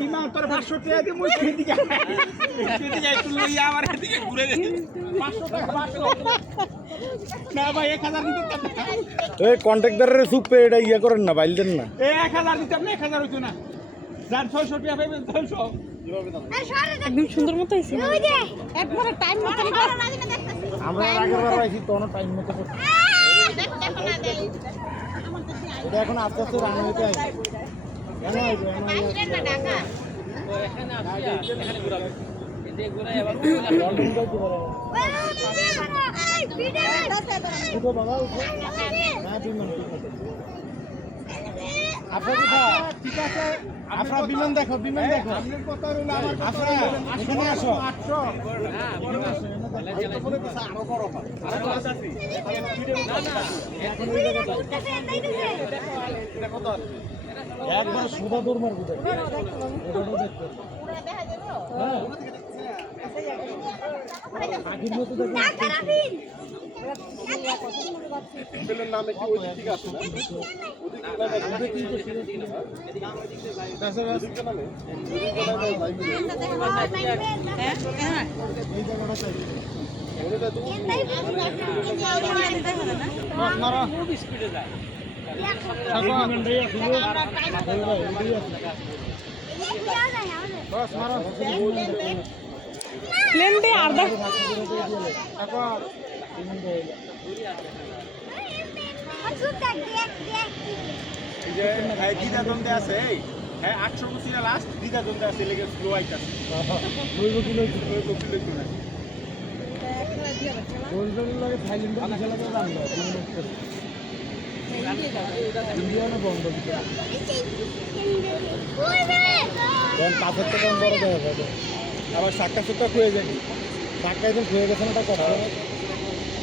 বিমান তোর পাঁচশো টাকা দিয়ে মুই একটু লইয়া আমার এদিকে ঘুরে গেছে পাঁচশো টাকা পাঁচশো। না ভাই এক হাজার দিতে এই কন্ট্রাক্টরের সুপে এটা ইয়ে করেন না বাইল দেন না। এক হাজার দিতাম না এক হাজার হইতো না। যার ছয়শো টাকা পাইবেন ছয়শো। একদম সুন্দর মতো হয়েছে একবারে টাইম মতো আমরা এর আগের বার আইছি তখন টাইম মতো করছি। এটা এখন আস্তে আস্তে রান হইতে উঠো বাবা উঠো হ্যাঁ বিমান ঠিক আছে আপনার কোথায় ঠিক আছে আপনার বিমান দেখো বিমান দেখো। আপনার আপনারা এখানে আসো। একবার হ্যাঁ। আছে প্লেন দিয়ে আর দেখ তারপর এই যে হ্যাঁ দিদা দন্দে আছে এই হ্যাঁ আটশো বছর লাস্ট দিদা দন্দে আছে লেগে স্লো আইতাছে লাগে থাইল্যান্ডে দাম দাও ইন্ডিয়ানো বন্ধ কারণ পাথর তো বড় দেওয়া যাবে আবার সাক্কা সুক্কা খুয়ে যাবি। সাক্কা একদম খুয়ে গেছে না কথা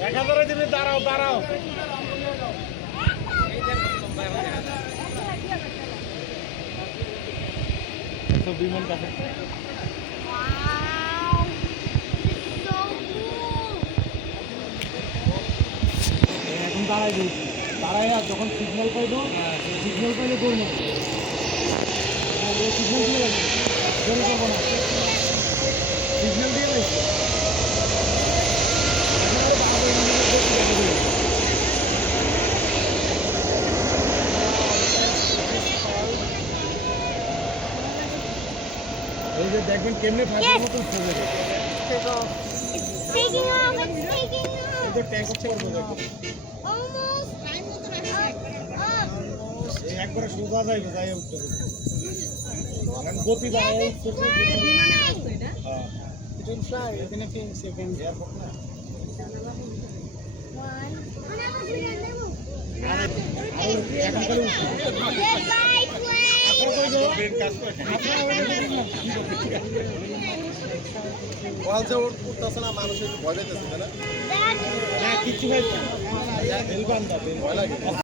এক হাজার দিবি দাঁড়াও দাঁড়াও বিমান কাছে দাঁড়াই দিয়েছি। দাঁড়াই আর যখন সিগন্যাল পাইবো সিগন্যাল পাইলে দৌড় সিগন্যাল দিয়ে রাখব। জোরে পাবো না। সিগন্যাল দিয়ে রাখব। এই যে দেখবেন কেমনে ফাঁসির মতন ফেলে দেবে Taking off, it's taking off. এই যে ট্যাক্স করব দেখো Almost. Up, এই একবারে সোজা যাইবে যাই উঠতে হবে। কারণ গতি বাড়ায় উঠতে up. হ্যাঁ। মানুষের ভয় পেতেছে না? কিছু ভয় লাগে।